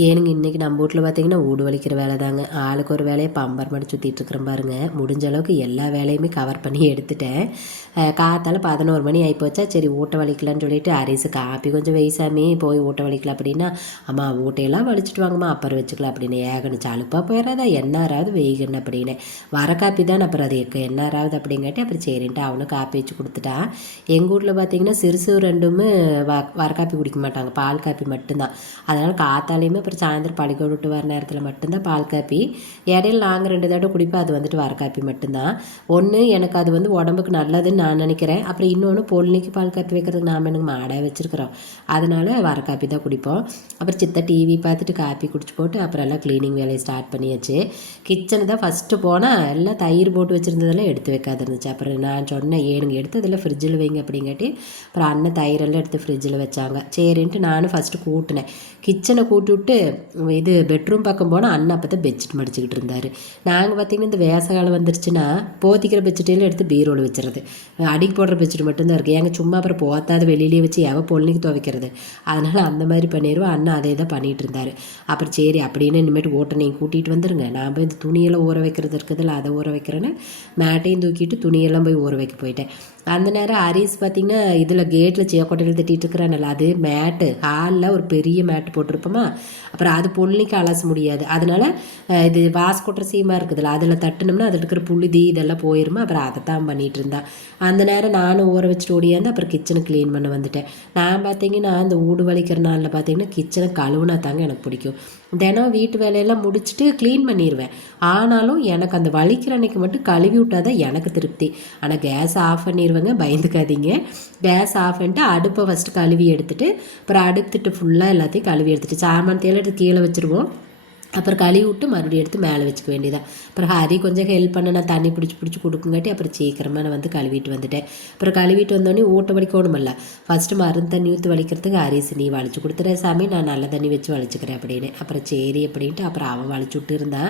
ஏனுங்க இன்றைக்கி நம்ம வீட்டில் பார்த்தீங்கன்னா வீடு வலிக்கிற வேலை தாங்க. ஆளுக்கு ஒரு வேலையை பம்பர் மாடி சுற்றிட்டுருக்குறேன் பாருங்க. முடிஞ்ச அளவுக்கு எல்லா வேலையுமே கவர் பண்ணி எடுத்துட்டேன். காத்தால 11 மணி ஆகிப்போச்சா, சரி ஊட்ட வலிக்கலான்னு சொல்லிட்டு அரிசி காப்பி கொஞ்சம் வெய்சாமி போய் ஊட்ட வலிக்கலாம் அப்படின்னா, அம்மா ஊட்டையெல்லாம் வலிச்சிட்டு வாங்கம்மா அப்புறம் வச்சுக்கலாம் அப்படின்னு ஏகணிச்சு அலுப்பாக போயிடாதா என்னாராவது வெய்கன்னு அப்படின்னு. வர காப்பி தான் அப்புறம் அது என்னாராவது அப்படிங்காட்டி அப்புறம் சரின்ட்டு அவனும் காப்பி வச்சு கொடுத்துட்டான். எங்கள் வீட்டில் பார்த்தீங்கன்னா சிறுசு ரெண்டுமே வர காப்பி குடிக்க மாட்டாங்க, பால் காப்பி மட்டும்தான். அதனால் காத்தாலையுமே அப்புறம் சாயந்தரம் பள்ளிக்கூடம் விட்டு வர நேரத்தில் மட்டும்தான் பால் காப்பி. இடையில நாங்கள் 2 தடவை குடிப்போம், அது வந்துட்டு வர காப்பி மட்டும்தான். ஒன்று எனக்கு அது வந்து உடம்புக்கு நல்லதுன்னு நான் நினைக்கிறேன். அப்புறம் இன்னொன்று பொழுனிக்கு பால் காப்பி வைக்கிறதுக்கு நாம் எனக்கு மாடாக வச்சுருக்குறோம், அதனால் வர காப்பி தான் குடிப்போம். அப்புறம் சித்த டிவி பார்த்துட்டு காப்பி குடிச்சு போட்டு அப்புறம் எல்லாம் க்ளீனிங் வேலையை ஸ்டார்ட் பண்ணியாச்சு. கிச்சனு தான் ஃபஸ்ட்டு போனால் எல்லாம் தயிர் போட்டு வச்சுருந்ததெல்லாம் எடுத்து வைக்காது இருந்துச்சு. அப்புறம் நான் சொன்னேன் ஏனுங்க எடுத்து அதில் ஃப்ரிட்ஜில் வைங்க அப்படிங்காட்டி அப்புறம் அண்ணன் தயிரெல்லாம் எடுத்து ஃப்ரிட்ஜில் வச்சாங்க. சரின்ட்டு நானும் ஃபஸ்ட்டு கூட்டினேன். கிச்சனை கூட்டி விட்டு இது பெட்ரூம் பக்கம் போனால் அண்ணன் அப்போ தான் பெட்ஷீட் மடிச்சுக்கிட்டு இருந்தார். நாங்கள் பார்த்திங்கன்னா இந்த வேசகாலம் வந்துருச்சுன்னா போத்திக்கிற பெட்ஷீட்டையும் எடுத்து பீரோவில் வச்சுறது, அடிக்கு போடுற பெட்ஷீட் மட்டும்தான் இருக்குது. ஏங்க சும்மா அப்புறம் போத்தாத வெளியிலேயே வச்சு எவ பொண்ணுக்கு துவைக்கிறது, அதனால் அந்த மாதிரி பண்ணிடுவோம். அண்ணன் அதே தான் பண்ணிகிட்டு இருந்தார். அப்புறம் சரி அப்படின்னு இனிமேட்டு ஓட்டை நீங்கள் கூட்டிகிட்டு வந்துடுங்க, நான் போய் இந்த துணியெல்லாம் ஊற வைக்கிறது இருக்குதுல்ல அதை ஊற வைக்கிறேன்னு மேட்டையும் தூக்கிட்டு துணியெல்லாம் போய் ஊற வைக்க போயிட்டேன். அந்த நேரம் ஹரிஸ் பார்த்திங்கன்னா இதில் கேட்டில் சேக்கோட்டையில் தட்டிகிட்டு இருக்கிறானல்ல, அது மேட்டு ஹாலில் ஒரு பெரிய மேட்டு போட்டிருப்போமா, அப்புறம் அது பொண்ணுக்கு அலச முடியாது. அதனால் இது வாஸ்கோட்டுற சீமாக இருக்குதுல்ல அதில் தட்டினோம்னா அதில் இருக்கிற புழுதி இதெல்லாம் போயிருமா, அப்புறம் அதை தான் பண்ணிகிட்டு இருந்தான். அந்த நேரம் நானும் ஊற வச்சுட்டு ஓடியாந்து அப்புறம் கிச்சனை க்ளீன் பண்ண வந்துட்டேன். நான் பார்த்திங்கன்னா இந்த ஊடு வலிக்கிற நாளில் பார்த்திங்கன்னா கிச்சனை கழுவுனா தாங்க எனக்கு பிடிக்கும். தினம் வீட்டு வேலையெல்லாம் முடிச்சுட்டு க்ளீன் பண்ணிடுவேன். ஆனாலும் எனக்கு அந்த வலிக்கிற அன்னைக்கு மட்டும் கழுவி விட்டால் தான் எனக்கு திருப்தி. ஆனால் கேஸ் ஆஃப் பண்ணிடுவேங்க, பயந்துக்காதீங்க. கேஸ் ஆஃப் பண்ணிட்டு அடுப்பை ஃபஸ்ட்டு கழுவி எடுத்துகிட்டு அப்புறம் அடுத்துட்டு ஃபுல்லாக எல்லாத்தையும் கழுவி எடுத்துகிட்டு சாமான் தேலை எடுத்து கீழே வச்சுருவோம். அப்புறம் கழுவி விட்டு மறுபடியும் எடுத்து மேலே வச்சுக்க வேண்டியதான். அப்புறம் ஹரி கொஞ்சம் ஹெல்ப் பண்ண, நான் தண்ணி பிடிச்சி கொடுக்குங்காட்டி அப்புறம் சீக்கிரமாக நான் வந்து கழுவிட்டு வந்துட்டேன். அப்புறம் கழுவிட்டு வந்தோடனே ஊட்ட வலிக்கணுமில்ல, ஃபஸ்ட்டு மருந்து தண்ணி ஊற்றி வலிக்கிறதுக்கு அரிசி நீ வலிச்சு கொடுத்துற சாமி, நான் நல்ல தண்ணி வச்சு வலிச்சுக்கிறேன் அப்படின்னு. அப்புறம் சரி அப்படின்ட்டு அப்புறம் அவன் வலிச்சு விட்டு இருந்தான்.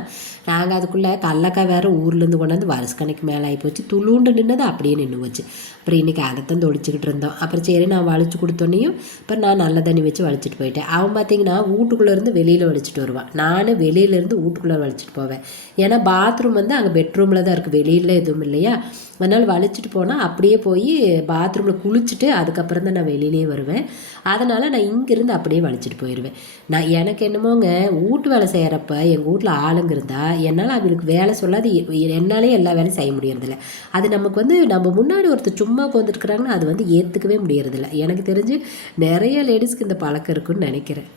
நாங்கள் அதுக்குள்ளே கடலக்காய் வேறு ஊர்லேருந்து கொண்டாந்து வருஷக்கணக்கு மேலே ஆகி போச்சு, துளுண்டு நின்னது அப்படியே நின்று போச்சு. அப்புறம் இன்றைக்கி அதைத்தான் தொடிச்சிக்கிட்டு இருந்தோம். அப்புறம் சரி நான் வலிச்சு கொடுத்தோன்னையும் அப்புறம் நான் நல்ல தண்ணி வச்சு வலிச்சிட்டு போயிட்டேன். அவன் பார்த்திங்கன்னா வீட்டுக்குள்ளேருந்து வெளியில் வலிச்சிட்டு வருவான், நான் வெளியிலேருந்து வீட்டுக்குள்ளே வலிச்சிட்டு போவேன். ஏன்னா பாத்ரூம் வந்து அங்கே பெட்ரூமில் தான் இருக்குது, வெளியில் எதுவும் இல்லையா, அதனால் வலிச்சிட்டு போனால் அப்படியே போய் பாத்ரூமில் குளிச்சுட்டு அதுக்கப்புறம் தான் நான் வெளியிலே வருவேன். அதனால் நான் இங்கேருந்து அப்படியே வலிச்சிட்டு போயிடுவேன். நான் எனக்கு என்னமோங்க வீட்டு வேலை செய்கிறப்ப எங்கள் வீட்டில் ஆளுங்க இருந்தால் என்னால் அவங்களுக்கு வேலை சொல்லாது, என்னாலே எல்லா வேலையும் செய்ய முடியறதில்ல. அது நமக்கு வந்து நம்ம முன்னாடி ஒருத்தர் சும்மா உட்காந்துருக்குறாங்கன்னா அது வந்து ஏற்றுக்கவே முடியறதில்ல. எனக்கு தெரிஞ்சு நிறைய லேடிஸ்க்கு இந்த பழக்கம் இருக்குன்னு நினைக்கிறேன்.